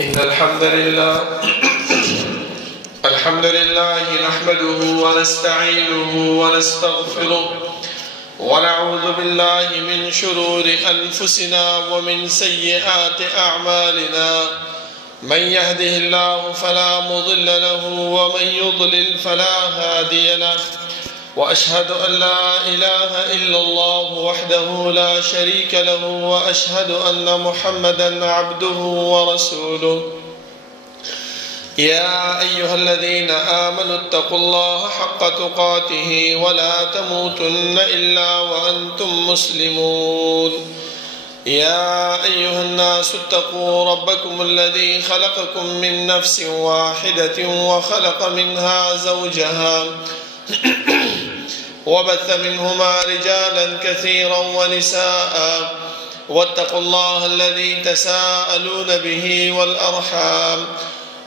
إن الحمد لله نحمده ونستعينه ونستغفره ونعوذ بالله من شرور أنفسنا ومن سيئات أعمالنا. من يهده الله فلا مضل له ومن يضلل فلا هادي له، وأشهد أن لا إله إلا الله وحده لا شريك له، وأشهد أن محمدا عبده ورسوله. يا أيها الذين آمنوا اتقوا الله حق تقاته ولا تموتن إلا وأنتم مسلمون. يا أيها الناس اتقوا ربكم الذي خلقكم من نفس واحدة وخلق منها زوجها وبث منهما رجالا كثيرا ونساء، واتقوا الله الذي تساءلون به والأرحام،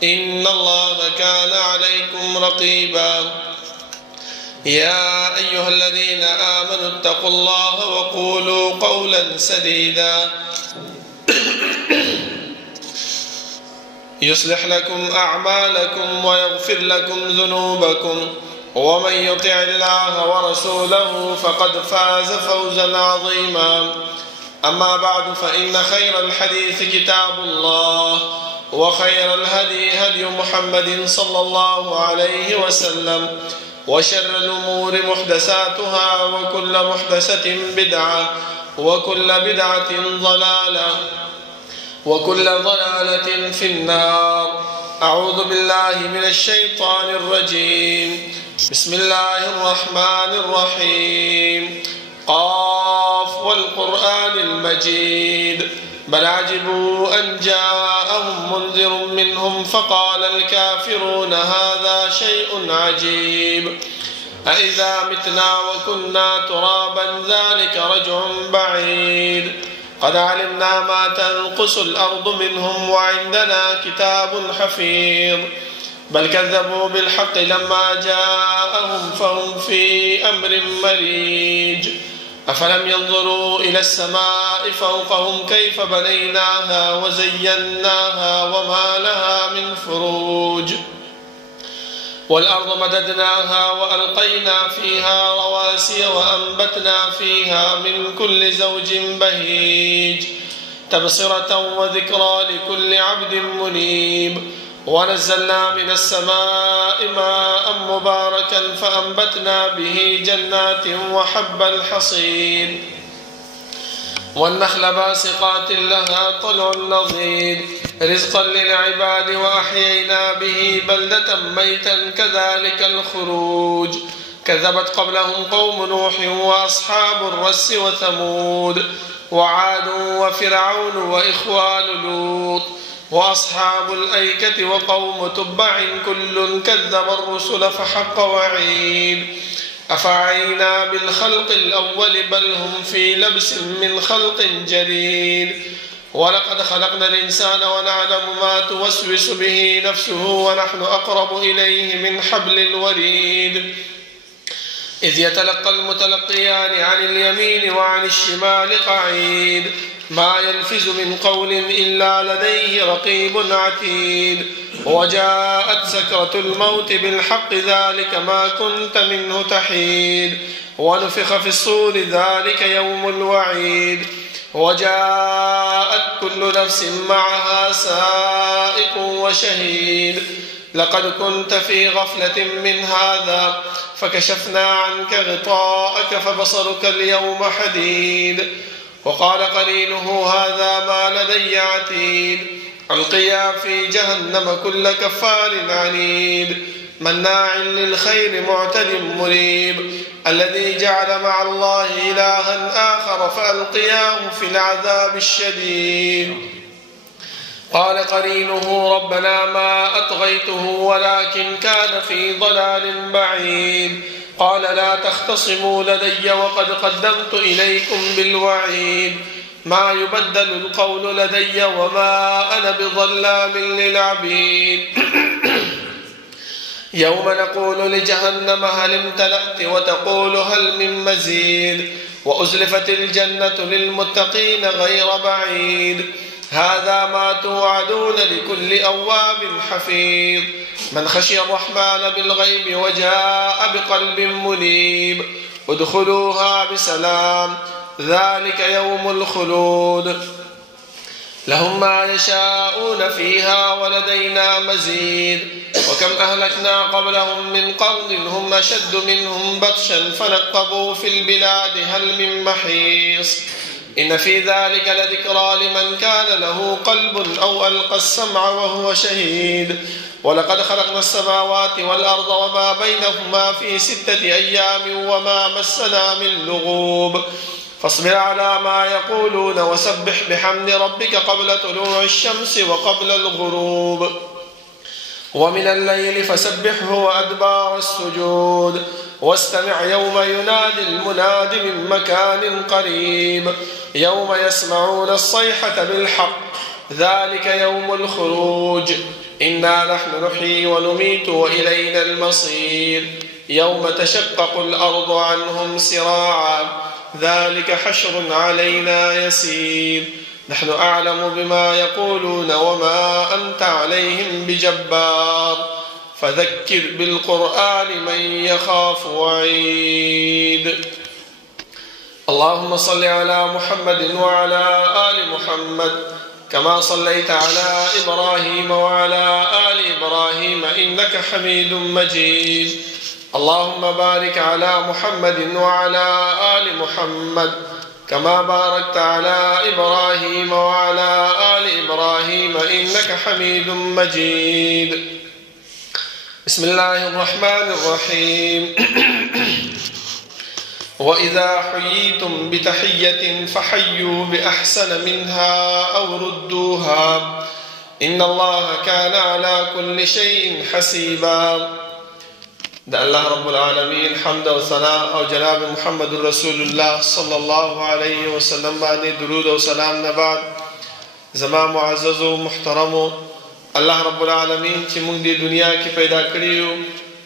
إن الله كان عليكم رقيبا. يا أيها الذين آمنوا اتقوا الله وقولوا قولا سديدا يصلح لكم أعمالكم ويغفر لكم ذنوبكم، ومن يطع الله ورسوله فقد فاز فوزا عظيما. أما بعد، فإن خير الحديث كتاب الله، وخير الهدي هدي محمد صلى الله عليه وسلم، وشر الأمور محدثاتها، وكل محدثة بدعة، وكل بدعة ضلالة، وكل ضلالة في النار. أعوذ بالله من الشيطان الرجيم. بسم الله الرحمن الرحيم. قاف والقرآن المجيد، بل عجبوا أن جاءهم منذر منهم فقال الكافرون هذا شيء عجيب. أإذا متنا وكنا ترابا ذلك رجع بعيد. قد علمنا ما تنقص الأرض منهم وعندنا كتاب حفيظ. بل كذبوا بالحق لما جاءهم فهم في أمر مريج. أفلم ينظروا إلى السماء فوقهم كيف بنيناها وزيناها وما لها من فروج. والأرض مددناها وألقينا فيها رواسي وأنبتنا فيها من كل زوج بهيج، تبصرة وذكرى لكل عبد منيب. ونزلنا من السماء ماء مباركا فأنبتنا به جنات وحب الحصيد، والنخل باسقات لها طلع نضيد، رزقا للعباد، وأحيينا به بلدة ميتا كذلك الخروج. كذبت قبلهم قوم نوح وأصحاب الرس وثمود وعاد وفرعون وإخوان لوط وأصحاب الأيكة وقوم تبع كل كذب الرسل فحق وعيد. أفعينا بالخلق الأول بل هم في لبس من خلق جديد. ولقد خلقنا الإنسان ونعلم ما توسوس به نفسه ونحن أقرب إليه من حبل الوريد. إذ يتلقى المتلقيان عن اليمين وعن الشمال قعيد. ما يلفظ من قول إلا لديه رقيب عتيد. وجاءت سكرة الموت بالحق ذلك ما كنت منه تحيد. ونفخ في الصور ذلك يوم الوعيد. وجاءت كل نفس معها سائق وشهيد. لقد كنت في غفلة من هذا فكشفنا عنك غطاءك فبصرك اليوم حديد. وقال قرينه هذا ما لدي عتيد. ألقيا في جهنم كل كفار عنيد، مناع للخير معتد مريب. الذي جعل مع الله إلها آخر فألقياه في العذاب الشديد. قال قرينه ربنا ما أطغيته ولكن كان في ضلال بعيد. قال لا تختصموا لدي وقد قدمت إليكم بالوعيد. ما يبدل القول لدي وما أنا بظلام للعبيد. يوم نقول لجهنم هل امتلأت وتقول هل من مزيد. وأزلفت الجنة للمتقين غير بعيد. هذا ما توعدون لكل أواب حفيظ من خشي الرحمن بالغيب وجاء بقلب منيب ادخلوها بسلام ذلك يوم الخلود لهم ما يشاءون فيها ولدينا مزيد وكم أهلكنا قبلهم من قرن هم أشد منهم بطشا فنقبوا في البلاد هل من محيص إن في ذلك لذكرى لمن كان له قلب أو ألقى السمع وهو شهيد ولقد خلقنا السماوات والأرض وما بينهما في 6 أيام وما مسنا من لغوب فاصبر على ما يقولون وسبح بحمد ربك قبل طلوع الشمس وقبل الغروب ومن الليل فسبحه وأدبار السجود واستمع يوم ينادي المناد من مكان قريب يوم يسمعون الصيحة بالحق ذلك يوم الخروج إنا نحن نحيي ونميت وإلينا المصير يوم تشقق الأرض عنهم سراعا ذلك حشر علينا يسير نحن أعلم بما يقولون وما أنت عليهم بجبار فذكر بالقرآن من يخاف وعيد اللهم صل على محمد وعلى آل محمد كما صليت على إبراهيم وعلى آل إبراهيم إنك حميد مجيد اللهم بارك على محمد وعلى آل محمد كما باركت على إبراهيم وعلى آل إبراهيم إنك حميد مجيد بسم الله الرحمن الرحيم وإذا حييتم بتحية فحيوا بأحسن منها أو ردوها إن الله كان على كل شيء حسيبا دا الله رب العالمين حمد و ثناء او جناب محمد رسول الله صلى الله عليه وسلم باندې درود و سلام نه بعد زما معزز و محترم الله رب العالمین چې موږ د دنیا کې پیدا کړیو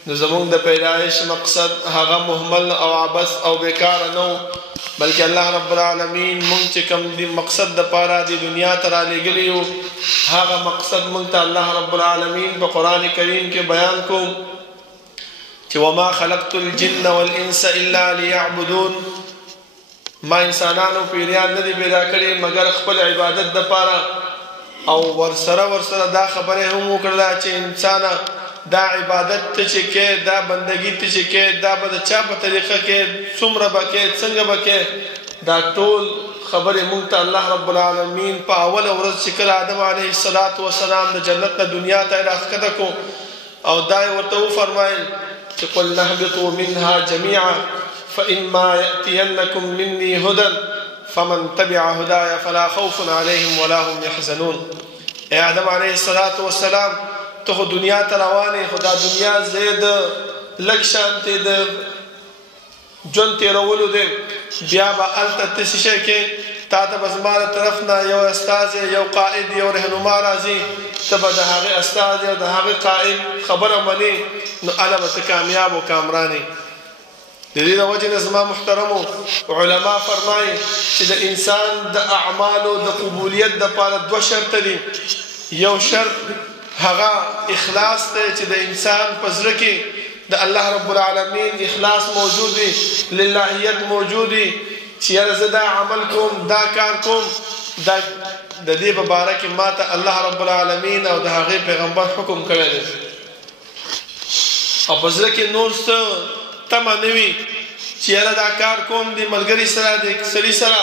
نو زموږ د پیدایش مقصد هغه مهمل او عبث او بیکار نه بلکې الله رب العالمین موږ چې کوم د مقصد د پاره د دنیا ته را لېږلیو هغه مقصد موږ ته الله رب العالمین په قران کریم کې بیان کوم وما خلقت الجن والانس الا ليعبدون ما انسانانو پیریان ندی پیدا کړي مگر خپل عبادت د پاره او ورسره دا خبره هم وکړه چې انسان دا عبادت ته چې کې دا بندگی ته چې کې دا به چا په طریقه کې څومره بکې څنګه بکې دا ټول خبره مونږ ته الله رب العالمین په اول ورځ چې کله آدم علیه السلام د جنت نه دنیا ته راخته کو او دای ورته فرمایل قل نهبطوا منها جميعا فإما يأتينكم مني هدى فمن تبع هدايا فلا خوف عليهم ولا هم يحزنون اے آدم علیہ السلام تو دنیا تروانی خدا دنیا زید لکشان تے دے جن تے رولو دے بیا با التا تسیشے کے تا تا بزمان طرفنا یو استاذ یو قائد یو رہنما رازی تبا دهاغی استاذ یو دهاغی قائد خبر منی نو علمت کامیاب و کامرانی دې د وجه زما محترمو علما فرمایي چې د انسان د اعمالو د قبولیت د پاره دوه شرط دي یو شرط هغه اخلاص ته چې د انسان په زړه کې د الله رب العالمین اخلاص موجود وي للهیت موجود وي چې زه دا عمل کوم دا کار کوم دا د دې په باره کې ماته الله رب العالمین او د هغه پیغمبر حکم کړی دی او په زړه کې نور څه تمه نه وي چې یاره دا کار کوم د ملګري سره د سړي سره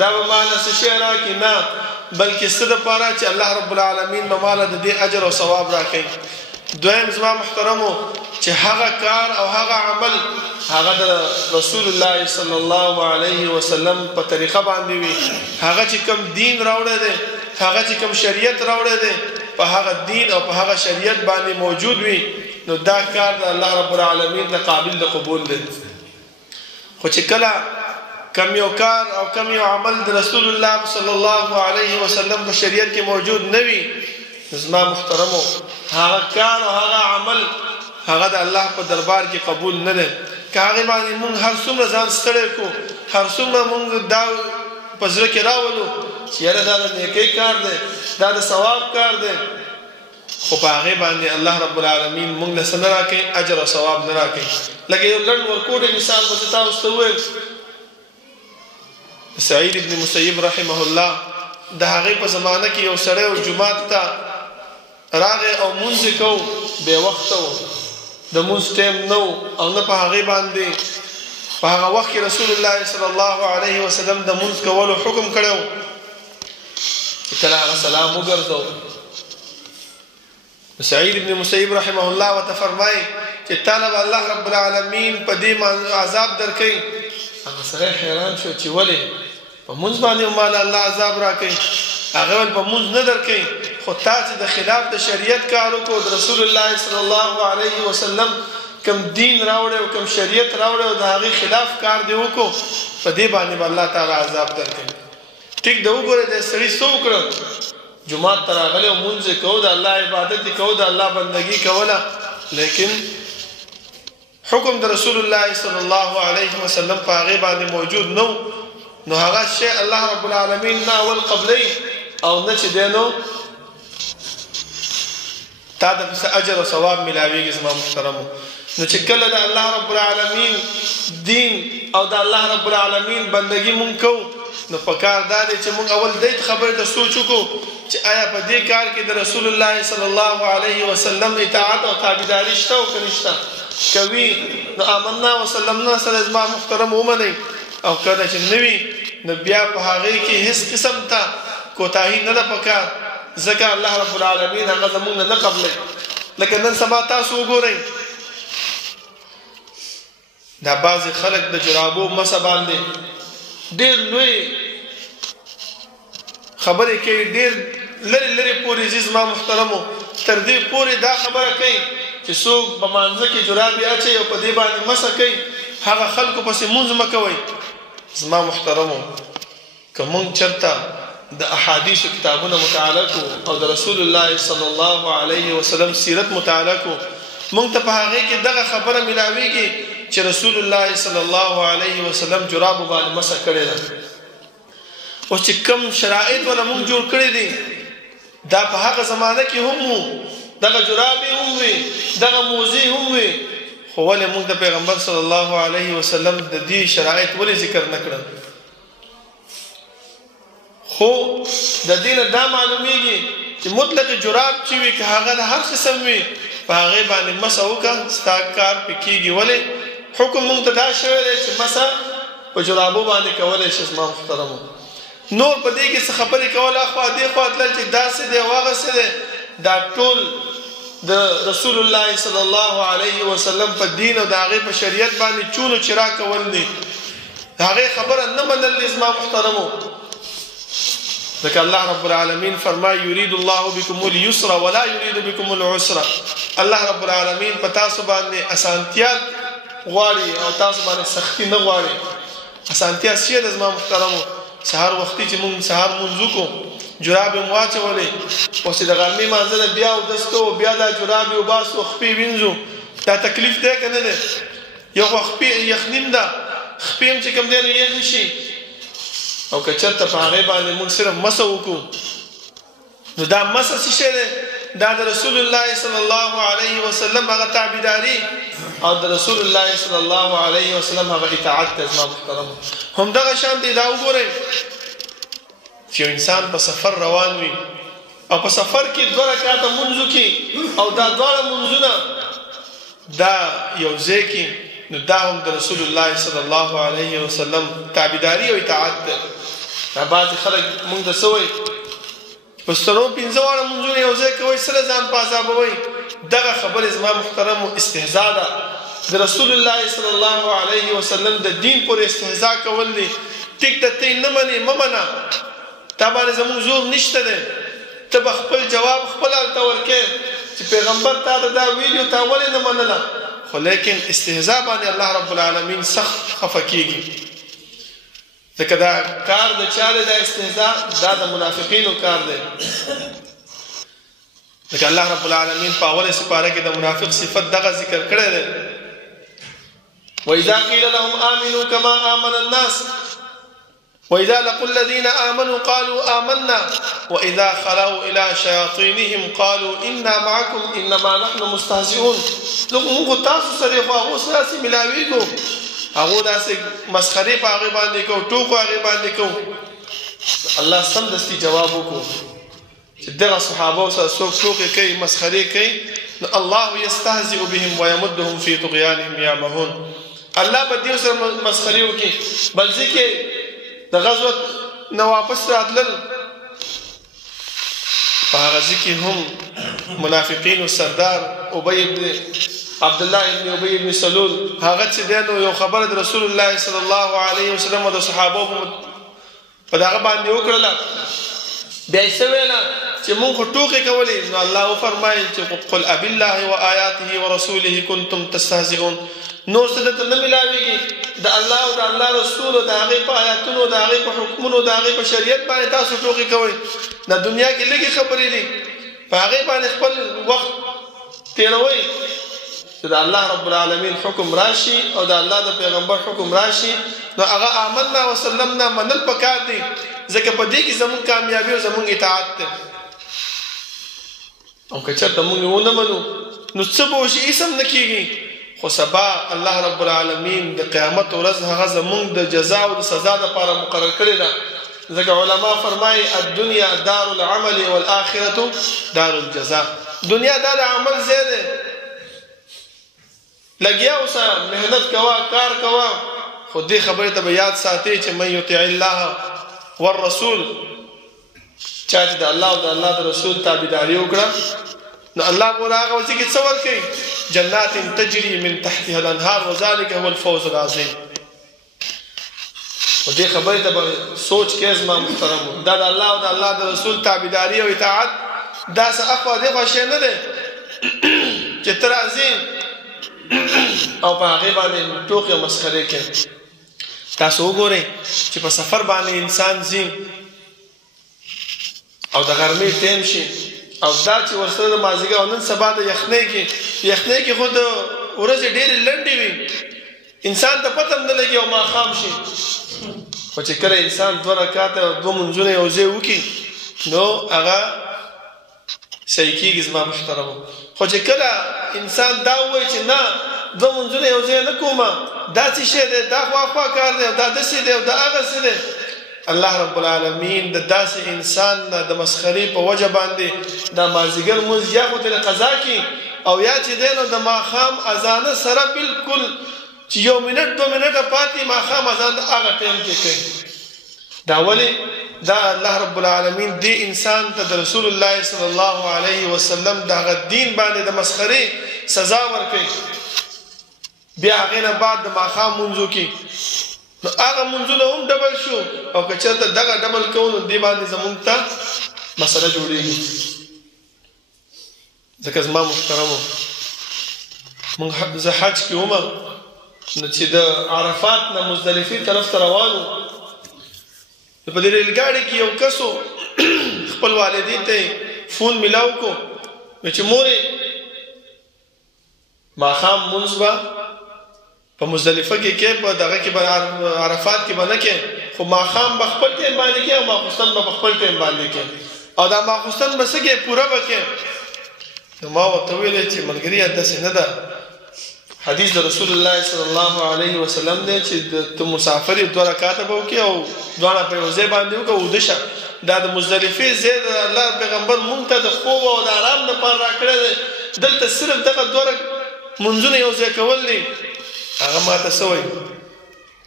دا به ماله څه شی راکړي نه بلکې څه دپاره چې الله رب العالمین به ماله د دې اجر او ثواب راکوي دویم زما محترمو چې هغه کار او هغه عمل هغه د رسول الله صلی الله علیه وسلم په طریقه باندې وي هغه چې کوم دین راوړی دی هغه چې کوم شریعت راوړی دی په هغه دین او په هغه شریعت باندې موجود وي نو دا کار د الله رب العالمین د قابل د قبول دی خو چې کله کم یو کار او کم یو عمل د رسول الله صلی الله علیه وسلم په شریعت کې موجود نه وي زما محترمو هغه کار او هغه عمل هغه د الله په دربار کې قبول نه دی که هغه باندې مونږ هر څومره ځان ستړی کو هر څومره مونږ دا په زړه کې راولو چې یاره دا د نیکۍ کار دی، دا د ثواب کار دی، خو په هغې باندې الله رب العالمین موږ له څه نه راکوي؟ اجر او ثواب نه راکوي. لکه یو لنډ ورکوټی مثال به زه تاسو ته وویم. سعید ابن مسیب رحمه الله د هغې په زمانه کې یو سړی و جومات ته راغی او مونځ یې کو، بې وخته و، د مونځ ټیم نه و او نه په هغې باندې په هغه وخت کې رسول الله صلی الله علیه وسلم د مونځ کولو حکم کړی و. چې کله هغه سلام وګرځو، سعید ابن مسیب رحمه الله ورته فرمایي چې تا له به الله رب العالمین په دې عذاب درکوي. هغه سړی حیران شو چې ولې په مونځ باندې ماله الله عذاب راکوي؟ هغه ویل په مونځ نه درکوي، خو تا چې د خلاف د شریعت کار وکړو، د رسول الله صلی الله علیه وسلم کوم دین راوړی او کوم شریعت راوړی او د هغې خلاف کار دې وکړو، په دې باندې به الله تعالی عذاب درکوي. ټیک ده، وګورئ د سړي څه وکړه؟ جومات ته راغلی او مونځ یې کوو، د الله عبادت یې کوو، د الله بندګي کوله، لیکن حکم د رسول الله صلی الله علیه وسلم په هغې باندې موجود نه و. نو هغه شی الله رب العالمین نه اول قبلی او نه چې دی نو تا د پسې اجر او ثواب ملاویږي. زما محترمو، نو چې کله د الله رب العالمین دین او د الله رب العالمین بندګي مونږ کوو، نو په کار دا دی چې مونږ اول دې خبرې ته سوچ وکړو چې آیا په دې کار کې د رسول الله صلی الله علیه وسلم اطاعت او تابعداري شته او که نشته؟ کوي نو آمنا وسلمنا سره زما محترم ومنئ، او کله چې نه وي نو بیا په هغې کې هېڅ قسم ته کوتاهي نه ده پکار، ځکه الله رب العالمین هغه زموږ نه قبلوي. لکه نن سبا تاسو وګورئ، دا بعضې خلک د جرابو مسه باندې ډېر لوی خبرې کوي، ډېر لرې لرې پورې ځي. زما محترمو، تر دې پورې دا خبره کوي چې څوک په مانځه کې جرابې اچوي او په دې باندې مسه کوي، هغه خلکو پسې مونځ مه کوئ. زما محترمو، که مونږ چېرته د احادیثو کتابونه مطالعه کړو او د رسول الله صلی الله علیه وسلم سیرت مطالعه کړو، مونږ ته په هغې کې دغه خبره ملاویږي چې رسول الله صلی الله علیه وسلم جرابو باندې مسه کړې ده. اوس چې کوم شرایط ولا مونږ جوړ کړي دي، دا په هغه زمانه کې هم وو، دغه جرابې هم وي، دغه موزې هم وي، خو ولې مونږ د پیغمبر صلی الله علیه وسلم د دې شرایط ولې ذکر نه کړل؟ خو د دې نه دا معلومیږي چې مطلق جراب چې وي که هغه د هر قسم وي، په هغې باندې مسه وکړه، ستا کار پې کېږي. ولې حکم مونږ ته دا شوی دی چې مسه په جرابو باندې کولی شي. زما محترمو، نور په دې کې څه خبرې کول اخوا دې خوا تلل چې داسې دی او هغسې دی، دا ټول د رسول الله صلی الله علیه وسلم په دین او د هغې په شریعت باندې چونو چرا کول دي، د هغې خبره نه منل دي. زما محترمو، ځکه الله رب العالمین فرمایي یرید الله بکم اليسر ولا یرید بکم العسر. الله رب العالمین په تاسو باندې اسانتیا غواړي او تاسو باندې سختی نه غواړي. اسانتیا څه ده زما محترمو؟ سهار وختي چې مونږ سهار مونځ وکړو، جرابې مو واچولې، اوس چې د غرمې مانځه نه بیا اودس کوو، بیا دا جرابې وباسو، خپې وینځو، دا تکلیف دی که نه دی؟ یو خو خپې یخنیم ده، خپې هم چې کوم دی نو یخې شي، او که چېرته په هغې باندې مونږ صرف مسه وکړو، نو دا مسه څه شی دی؟ دا د رسول الله صلی الله علیه وسلم هغه تابعداري او د رسول الله صلی الله علیه وسلم هغه اطاعت دی. زما محترمو، همدغه شان دی دا وګورئ چې یو انسان په سفر روان وي او په سفر کې 2 رکعاته مونځ وکړي او دا دواړه مونځونه دا یو ځای کې، نو دا هم د رسول الله صلی الله علیه وسلم تابعداري او اطاعت دی. دا بعضې خلک مونږ ته څه وایي؟ په سترو 5 واړه مونځونه یو ځای کوئ، سره ځان په عذابوئ. دغه خبرې زما محترمو استهزا ده. د رسول الله صلی الله علیه وسلم د دین پورې استهزا کول دي. ټیک ده، ته یې نه منې مه منه، تا باندې زموږ زور نشته دی، ته به خپل جواب خپل هلته ورکې چې پیغمبر تا ته دا ویلي تا ولې نه منله. خو لیکن استهزا باندې الله رب العالمین سخت خفه کېږي، ځکه دا کار د چا دی؟ دا استهزا دا د منافقینو کار دی. ځکه الله رب العالمین په اوله سپاره کې د منافق صفت دغه ذکر کړی دی، وَإِذَا قِيلَ لَهُمْ آمِنُوا كَمَا آمَنَ النَّاسِ. وإذا لقوا الذين آمنوا قالوا آمنا وإذا خلوا إلى شياطينهم قالوا إنا معكم إنما نحن مستهزئون. موږ تاسو سره خو هغو سره داسې ملاویږو، هغو داسې مسخرې په هغې باندې کوو، ټوکو هغې باندې کوو. الله سمدستي جواب وکړو چې دغه صحابو سره څوک ټوکې کوي، مسخرې کوي، نو الله یستهزئ بهم ویمدهم فی طغیانهم یعمهون. الله به دې سره مسخرې وکړي. بل ځای کې د غزوه نه واپس راتلل، په هغه ځای کې هم منافقینو سردار عبدالله ابن ابی ابن سلول هغه چې دی نو یو خبره د رسول الله صلی الله علیه وسلم او د صحابو په دغه باندې وکړله. بیا یې څه ویله چې مونږ خو ټوکې کولې. نو الله وفرمایل چې قل ابالله وآیاته ورسوله کنتم تستهزئون. نور څه درته نه ملاویږي د الله او د الله رسول او د هغې په آیاتونو، د هغې په حکمونو، د هغې په شریعت باندې تاسو ټوکې کوئ. د دنیا کې لږې خبرې دي، په هغې باندې خپل وخت تېروئ. چې د الله رب العالمین حکم راشي او د الله د پیغمبر حکم راشي، نو هغه آمنا وسلمنا منل پکار دي، ځکه په دې کې زموږ کامیابي او زموږ اطاعت دی. او که چېرته موږ یې ونه منو نو څه به وشي، هېڅ هم نه کېږي. خو سبا الله رب العالمین د قیامت ورځ هغه زموږ د جزا او د سزا دپاره مقرر کړې ده. ځکه علما فرمایي الدنیا دار العمل والآخرة دار الجزاء. دنیا دا د عمل ځای دی، لګیا اوسه، محنت کوه، کار کوه، خو دې خبرې ته به یاد ساتئ چې من یطع الله والرسول، چا چې د الله او د الله د رسول تابعداري وکړه نو الله به هغه ورځې کې څه ورکوي؟ جنات تجري من تحتها الانهار وذلك هو الفوز العظیم. و دې خبرې ته به سوچ کې زما محترمو، دا د الله او د الله د رسول تابعداري او اطاعت دا څه اخوا دېخوا شی نه دی چې ته راځې او په هغې باندې ټوکې او مسخرې کوې. تاسو وګورئ چې په سفر باندې انسان ځي او د غرمې ټیم شي او دا چې ورسره د مازدیګر او نن سبا د یخنۍ کې خو د ورځې ډېرې لنډې وي، انسان ته پته هم نه لګي او ماښام شي. خو چې کله انسان 2 رکعاته او 2 منځونه یو ځای وکړي نو هغه صحیح کېږي زما محترمو. خو چې کله انسان دا ووایي چې نه 2 منځونه یو ځای نه کومه، دا څه شی دی، دا خواخوا کار دی، دا داسې دی او دا هغسې دی، الله رب العالمین د داسې انسان نه د مسخرې په وجه باندې دا مازدیګر لمونځ یا خو ترې قضا کړي او یا چې دی نو د ماښام اذانه سره بلکل چې 1 منټ 2 منټه پاتې ماښام اذان د هغه ټیم کې کوي. دا ولې؟ دا الله رب العالمین دې انسان ته د رسول الله صلی الله علیه وسلم د هغه دین باندې د مسخرې سزا ورکوي. بیا هغې نه بعد د ماښام مونځو کې نو هغه منځونه هم ډبل شو، او که چېرته دغه ډبل کوو نو دې باندې زموږ ته مسله جوړېږي. ځکه زما محترمو زه حج کې ومه نو چې د عرفات نه مزدلفې طرف ته روان وو، په دې ریلګاډي کې یو کسو خپل والدین ته فون میلاو کو چې مورې ماښام مونځ به په مزدلفه کې په دغه کې به عرفات کې به نه کې، خو ماښام به خپل ټیم باندې کې او ماخوستن به په خپل ټیم باندې کې، او دا ماخوستن به څه کې پوره به کې. نو ما ورته ویلې چې ملګري داسې نه ده، حدیث د رسول الله صلی الله علیه وسلم دی چې ته مسافر یې 2 رکعاته به وکړې او دواړه په یو ځای باندې وکړه اوده شه. دا د مزدلفې ځای د الله پیغمبر مونږ ته د خوب او د آرام دپاره راکړی دی، دلته صرف دغه 2 منځونه یو ځای کول دي. هغه ما ته څه وایي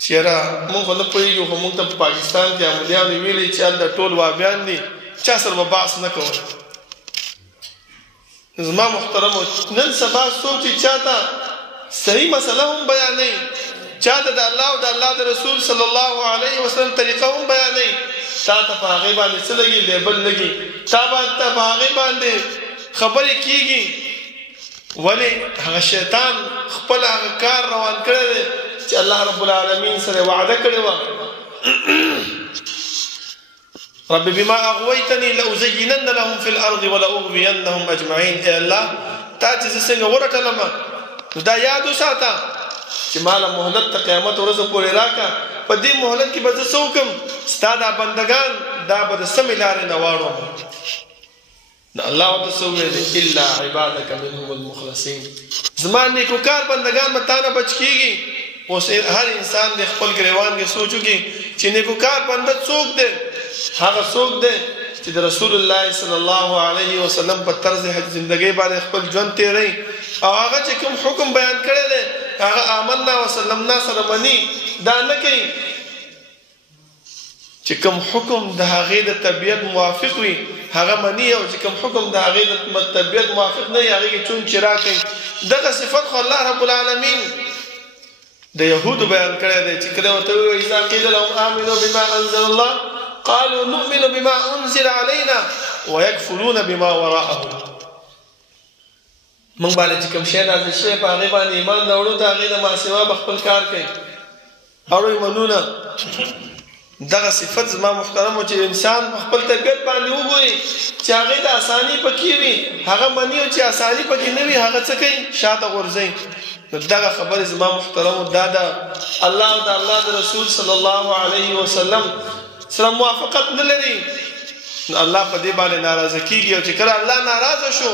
چې یاره مونږ خو نه پوهېږو، خو مونږ ته په پاکستان کې عملیانو ویلي چې هلته ټول وابیان دي، چا سره به بحث نه کوئ. زما محترمو نن سبا څوک چې چا ته صحیح مسله هم بیانوي، چا ته د الله او د الله د رسول صلی الله علیه وسلم طریقه هم بیانوي، تا ته په هغې باندې څه لګي؟ لیبل لګي، تا ته په هغې باندې خبرې کېږي. ولې؟ هغه شیطان خپل هغه کار روان کړی دی چې الله رب العالمین سره وعده کړې وه رب بما اغویتنی لازینن لهم فی الارض ولاغوینهم اجمعین. ای الله تا چې زه څنګه ورټلم نو دا یاد وساته چې ماله مهلت ته قیامت ورځ پورې راکړه، په دې مهلت کې به زه څه وکړم ستا دا بندګان دا به د سمې لارې نه واړوم. الله ورته څه وویل الا عبادک منهم المخلصین زما نیکوکار بندګان به تا نه بچ کېږي. اوس هر انسان د خپل ګریوان کې سوچ وکړي چې نیکوکار بنده څوک دی. هغه څوک دی چې د رسول الله صلی الله علیه وسلم په طرز زندګۍ باندې خپل ژوند تیروي او هغه چې کوم حکم بیان کړی دی هغه آمنا وسلمنا سره مني دا نه کوي چې کوم حکم د هغې د طبیعت موافق وي هغه مني او چې کوم حکم د هغې د طبیعت موافق نه وي هغې کې چون چرا کوي. دغه صفت خو الله رب العالمین د یهودو بیان کړی دی چې کله ورته ووایي اذا قیل لهم آمنوا بما انزل الله قالوا نؤمن بما انزل علينا ويكفرون بما وراءه. موږ باندې چې کوم شی نازل شوی په هغې باندې ایمان راوړو د هغې نه ماسوا به خپل کار کوي اړوی منونه. دغه صفت زما محترمو چې انسان په خپل طبیعت باندې وګوري چې هغې د اساني پکې وي هغه مني او چې اساني پکې نه وي هغه څه کوي شاته غورځوي. نو دغه خبرې زما محترمو دا د الله او د الله د رسول صلی الله علیه وسلم سره موافقت نه لري. نو الله په دې باندې ناراضه کېږي او چې کله الله ناراضه شو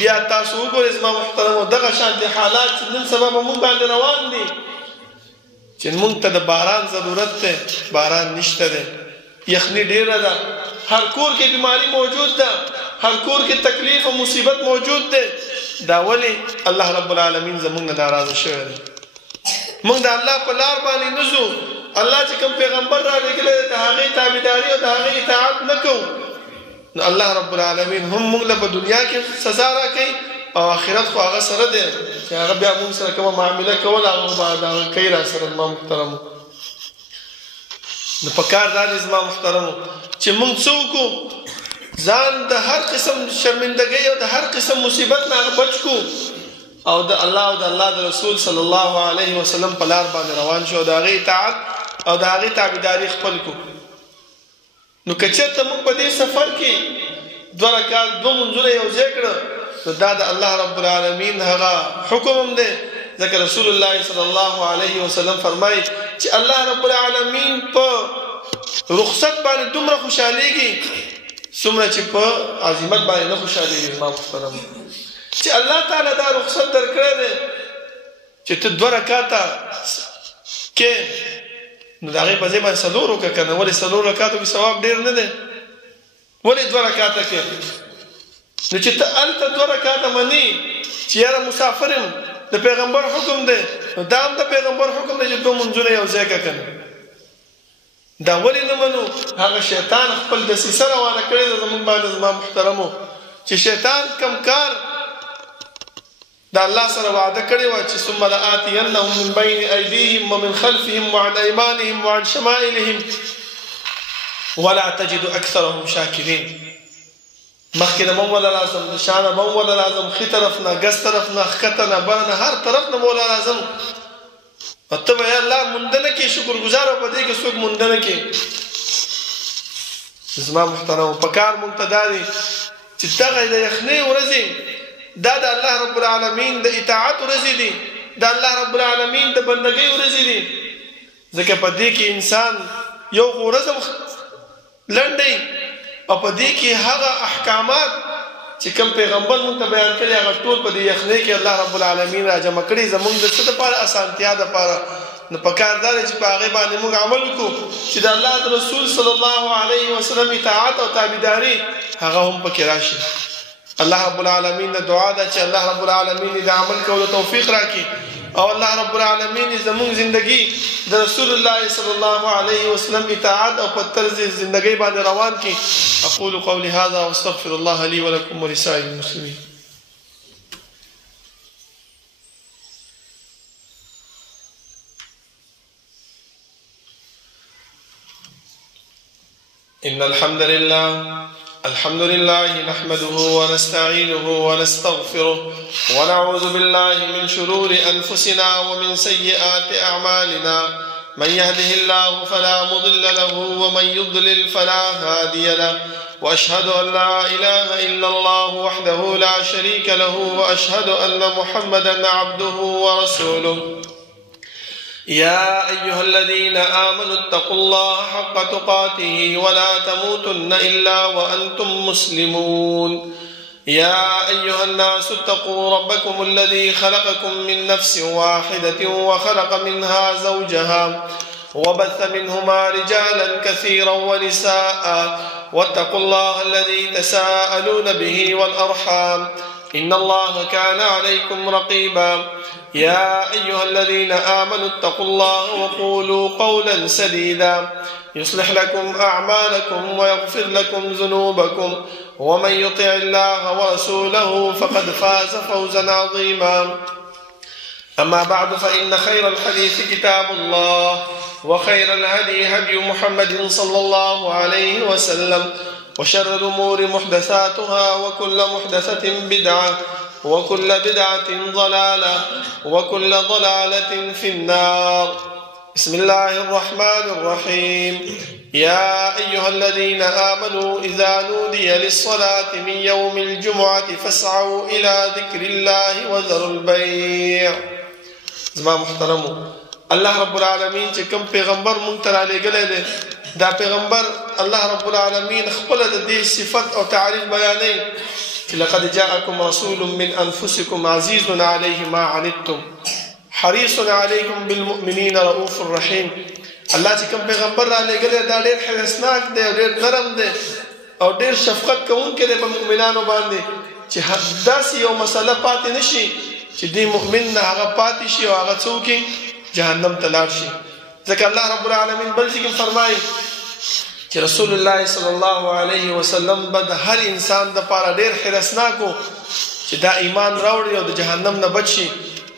بیا تاسو وګورئ زما محترمو دغه شانتې حالات چې نن سبا به موږ باندې روان دي چې موږ ته د باران ضرورت دی باران نشته دی یخني ډېره ده هر کور کې بیماري موجود ده هر کور کې تکلیف او مصیبت موجود دی. دا ولې الله رب العالمین زموږ نه ناراضه شوی دی. موږ د الله په لار باندې نه ځو الله چې کوم پیغمبر را لېږلی دی د هغې تابعداري او د هغې اطاعت نه کوو نو الله رب العالمین هم موږ له په دنیا کې سزا راکوي او آخرت خو هغه سره دی چې هغه بیا موږ سره کومه معامله کوله هغه به هغه کوي را سره زما محترمو. نو په کار دا دی زما محترمو چې موږ څه وکړو ځان د هر قسم شرمندګۍ او د هر قسم مصیبت نه بچ کړو او د الله او د الله د رسول صلی الله علیه وسلم په لار باندې روان شو او د هغې اطاعت او د هغې تابعداري خپل کړو. نو که چېرته موږ په دې سفر کې 2 رکعات 2 منځونه یو ځای کړه نو دا د الله رب العالمین هغه حکم هم دی ځکه رسول الله صلی الله علیه وسلم فرمایي چې الله رب العالمین په رخصت باندې دومره خوشحالیږي څومره چې په عظمت باندې نه خوشحالیږي. زما محترم چې الله تعالی دا رخصت درکړی دی چې ته 2 رکعاته کې نو د هغې په ځای باندې 4 وکړه که نه ولې 4 رکعاتو کې ثواب ډېر نه دی ولې 2 رکعاته کې نو چې ته هلته 2 رکعاته مني چې یاره مسافر یم د پیغمبر حکم دی نو دا هم د پیغمبر حکم دی چې 2 منځونه یو ځای کړه که نه دا ولې نه منو هغه شیطان خپل دسیسه روانه کړې ده زموږ باندې زما محترمو چې شیطان کم کار دا الله سره وعده کړې وه چې ثم لآتینهم من بین ایدیهم ومن خلفهم وعن ایمانهم وعن شمائلهم ولا تجد اکثرهم شاکرین. مخکې نه به مولا لازم د شانه به مولا لازم ښي طرف نه ګس طرف نه ښکته نه بره نه هر طرف نه مولا لازم او ته به یا الله موندنه کې شکر گزار او په دې کې څوک موندنه کې. زما محترمو په کار موږ ته دا دی چې دغه د یخنۍ ورځې دا د الله رب العالمین د اطاعت ورځې دي د الله رب العالمین د بندګۍ ورځې دي ځکه په دې کې انسان یو ورځ لنډی او په دې کې هغه احکامات چې کوم پیغمبر موږ ته بیان کړي هغه ټول په دې یخنۍ کې الله رب العالمین را جمع کړي زموږ د څه دپاره اسانتیا دپاره. نو په کار دا دی چې په هغې باندې موږ عمل وکړو چې د الله د رسول صلی الله علیه وسلم اطاعت او تابعداري هغه هم پکې راشي. الله رب العالمین د دعا ده چې الله رب العالمین د عمل کولو توفیق راکړي او الله رب العالمین زموږ زندگی د رسول الله صلی الله علیه وسلم اطاعت او په طرز زندگی باندې روان کړي. اقول قولي هذا واستغفر الله لي ولكم ولسائر المسلمين. إن الحمد لله نحمده ونستعينه ونستغفره ونعوذ بالله من شرور أنفسنا ومن سيئات أعمالنا من يهده الله فلا مضل له ومن يضلل فلا هادي له وأشهد أن لا إله إلا الله وحده لا شريك له وأشهد أن محمدا عبده ورسوله. يا أيها الذين آمنوا اتقوا الله حق تقاته ولا تموتن إلا وأنتم مسلمون. يا أيها الناس اتقوا ربكم الذي خلقكم من نفس واحدة وخلق منها زوجها وبث منهما رجالا كثيرا ونساء واتقوا الله الذي تساءلون به والأرحام إن الله كان عليكم رقيبا. يا أيها الذين آمنوا اتقوا الله وقولوا قولا سديدا يصلح لكم أعمالكم ويغفر لكم ذنوبكم ومن يطع الله ورسوله فقد فاز فوزا عظيما. أما بعد فإن خير الحديث كتاب الله وخير الهدي هدي محمد صلى الله عليه وسلم وشر الأمور محدثاتها وكل محدثة بدعة وكل بدعة ضلالة وكل ضلالة في النار. بسم الله الرحمن الرحيم. يا أيها الذين آمنوا إذا نودي للصلاة من يوم الجمعة فاسعوا إلى ذكر الله وذروا البيع. زما محترمو، الله رب العالمین چې کوم پیغمبر مونږ ته رالیږلی دی، دا پیغمبر الله رب العالمین خپله د دې صفت او تعریف بیانوي چې لقد جاءكم رسول من أنفسكم عزيز عليه ما عنتم حريص عليكم بالمؤمنين رؤوف رحيم. الله چې کوم پیغمبر رالیږلی دا ډېر حرصناک دی او ډېر نرم دی او ډېر شفقت کوونکی دی په مؤمنانو باندې چې داسې یو مسله پاتې نه شي چې دې مؤمن نه هغه پاتې شي او هغه څوک جهنم ته لاړ شي. ځکه الله رب العالمین بل ځای کې فرمایي چې رسول الله صلی الله علیه وسلم به د هر انسان دپاره ډېر حرصناک و چې دا ایمان راوړي او د جهنم نه بچ شي.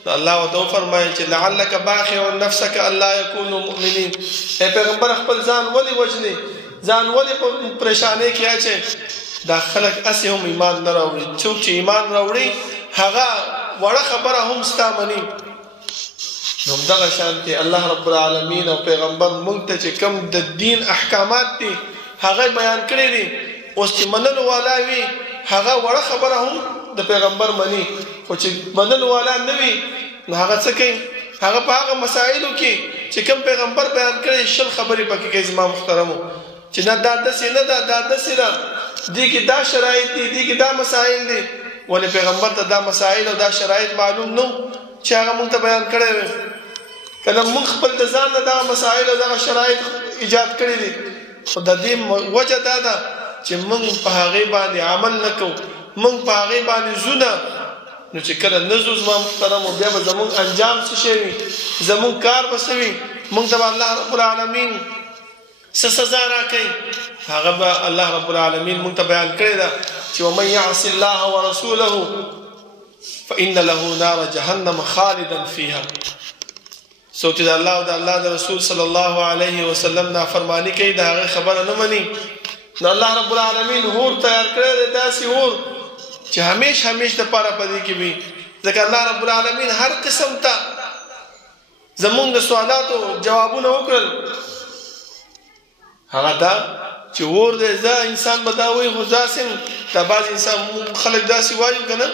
نو الله ورته وفرمایل چې لعلک باخع نفسک الا یکونوا مؤمنین. ای پیغمبر خپل ځان ولې وژنې، ځان ولې په پریشانۍ کې اچوې؟ دا خلک هسې هم ایمان نه راوړي. څوک چې ایمان راوړي هغه وړه خبره هم ستا مني. نو همدغه شانتې الله رب العالمین او پیغمبر موږ ته چې کوم د دین احکامات دي هغه بیان کړي دي. اوس چې منلو والا وي هغه وړه خبره هم د پیغمبر مني، خو چې منلو والا نه وي نو هغه څه کوي؟ هغه په هغه مسایلو کې چې کوم پیغمبر بیان کړي شل خبرې پکې کوي. زما محترمو، چې نه دا داسې نه ده، دا داسې ده، دې کې دا شرایط دي، دې کې دا مسایل دي. ولې پیغمبر ته دا مسایل او دا شرایط معلوم نه چې هغه موږ ته بیان کړی وي. کنه موږ خپل د ځان نه دغه مسایل او دغه شرایط ایجاد کړي دي، خو د دې وجه دا ده چې موږ په هغې باندې عمل نه کوو، موږ په هغې باندې ځو نه. نو چې کله نه ځو زما محترمو، بیا به زموږ انجام څه شی وي، زموږ کار به څه وي. موږ ته به الله رب العالمین څه سزا راکوي، هغه به الله رب العالمین موږ ته بیان کړې ده چې ومن یعص الله ورسوله فإن له نار جهنم خالدا فيها. څوک چې د الله او د الله د رسول صلی الله علیه وسلم نافرمانی کوي، د هغې خبره نه مني، نو الله رب العالمین هور تیار کړی دی، داسې هور چې همیش همیش دپاره په دې کې وي. ځکه الله رب العالمین هر قسم ته زمونږ د سوالاتو جوابونه وکړل. هغه دا چې اور دی، زه انسان به دا وایي، خو داسې دا بعض انسان خلک داسې وایو که نه.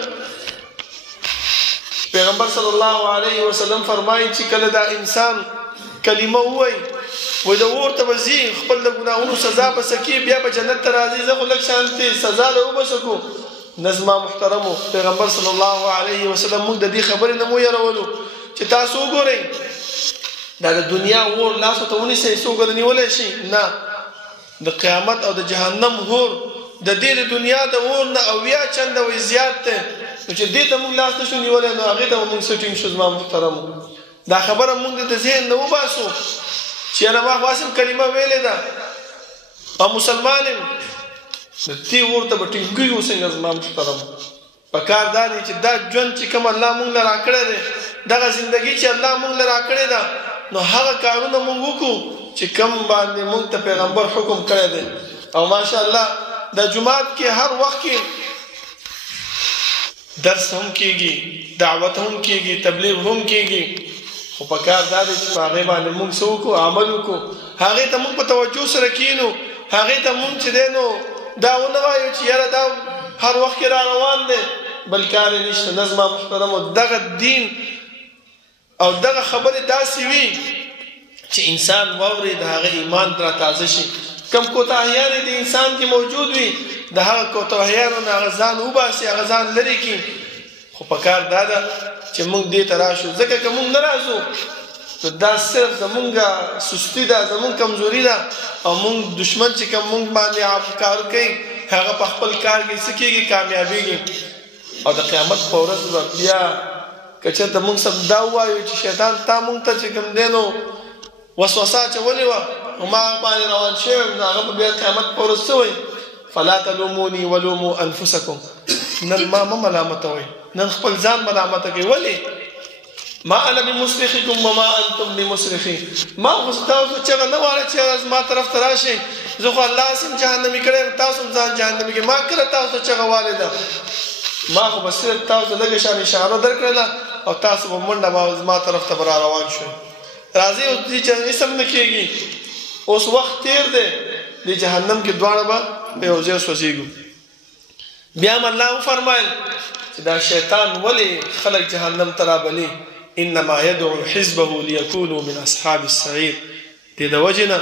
پیغمبر صلی الله علیه وسلم فرمایي چې کله دا انسان کلمه ووایي وایي د اور ته به ځي، خپل د ګناهونو سزا به سکي، بیا به جنت ته راځي. زه خو لږ شانتې سزا له وبسکو. نه زما محترمو، پیغمبر صلی الله علیه وسلم موږ د دې خبرې نه مو یرولو چې تاسو وګورئ دا د دنیا اور لاسو ته ونیسئ، څوک به نیولی شي؟ نه. د قیامت او د جهنم اور د دې د دنیا د اور نه 80 چنده وی زیات دی. نو چې دې ته موږ لاس نه شو نیولی نو هغې ته به موږ څه ټینګ شو. زما محترمو، دا خبره موږ د ذهن نه وباسو چې یاره ما خو هسې کلمه ویلې ده او مسلمان یم، د دې اور ته به ټینګي اوسئ. زما محترمو، په کار دا دی چې دا ژوند چې کوم الله موږ له راکړی دی، دغه زندګي چې الله موږ له راکړې ده، نو هغه کارونه موږ وکړو چې کوم باندې موږ ته پیغمبر حکم کړی دی. او ماشاءالله د جمعات کې هر وخت کې درس هم کېږي، دعوت هم کېږي، تبلیغ هم کېږي، خو په کار دا دی چې په هغې باندې موږ څه وکړو؟ عمل وکړو. هغې ته موږ په توجه سره کښېنو، هغې ته موږ چې دی نو دا ونه وایو چې یاره دا هر وخت کې را روان دی، بل کار یې نشته. نه زما محترمو، دغه دین او دغه خبره داسې وي چې انسان واوري د هغه ایمان را تازه شي. کم کوتاهیان د انسان کې موجود وي د هغه کوتاهیانو نه هغه ځان وباسي، هغه ځان لرې کړي. خو پکار دا ده چې موږ دې ته راشو، ځکه که موږ نه راځو نو دا صرف زمونږ سستی ده، زمونږ کمزوري ده، او موږ دشمن چې کوم موږ باندې کار کوي هغه په خپل کار کې څه کېږي؟ کامیابېږي. او د قیامت په ورځ به بیا که چېرته موږ سب دا ووایو چې شیطان تا موږ ته چې کوم دی نو وسوسه اچولې وه نو ما باندې روان شوی یم، نو هغه به بیا قیامت په ورځ څه وایي؟ فلا تلوموني ولوموا انفسکم. نن ما مه ملامتوئ، نن خپل ځان ملامته کوي. ولې؟ ما انا بمصرخکم وما انتم بمصرخی. ما خو تاسو چغه نه واره چې ما طرف ته راشئ، زه خو الله سم جهنمي کړی، تاسو هم ځان جهنمي کړئ. ما کله تاسو چغه والده، ما خو به صرف تاسو لږه شان اشاره درکړله او تاسو به منډه ما طرف ته به را روان شوئ. راځئ اوس دې اسم نه کېږي، اوس وخت تېر دی، دې جهنم کې دواړه به په یو ځای سوځېږو. بیا هم الله وفرمایل چې دا شیطان ولې خلک جهنم ته رابلي؟ انما يدعو حزبه ليكونوا من اصحاب السعير. دې د وجې نه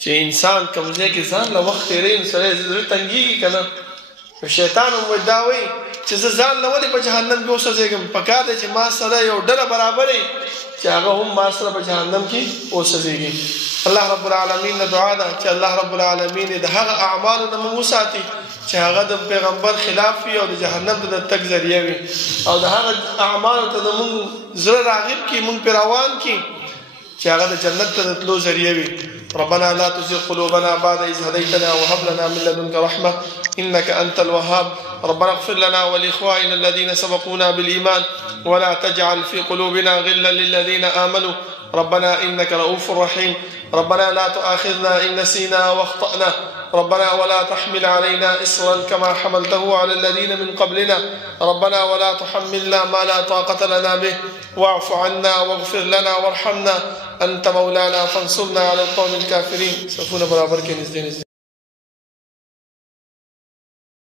چې انسان کوم ځای کې ځان له وخت تېروي نو سړی زړه تنګېږي که نه. نو شیطان هم دا وایي چې زه ځان له ولې په جهنم کې وسوځېږم؟ پکار دی چې ما سره یو ډله برابرې چې هغه هم ما سره په جهنم کې وسوځېږي. الله رب العالمین نه دعا ده چې الله رب العالمین د هغه اعمالو نه موږ وساتي چې هغه د پیغمبر خلاف وي او د جهنم ته د تګ ذریعه وي، او د هغه اعمالو ته د موږ زړه راغب کړي، موږ پرې روان کړي چې هغه د جنت ته د تلو ذریعه وي. ربنا لا تزغ قلوبنا بعد إذ هديتنا وهب لنا من لدنك رحمة إنك أنت الوهاب. ربنا اغفر لنا ولإخواننا الذين سبقونا بالإيمان ولا تجعل في قلوبنا غلا للذين آمنوا ربنا إنك رؤوف رحيم. ربنا لا تؤاخذنا إن نسينا واخطأنا ربنا ولا تحمل علينا إصرا كما حملته على الذين من قبلنا ربنا ولا تحملنا ما لا طاقة لنا به واعف عنا واغفر لنا وارحمنا أنت مولانا فانصرنا على القوم الكافرين. صفونا برابر کے نزدین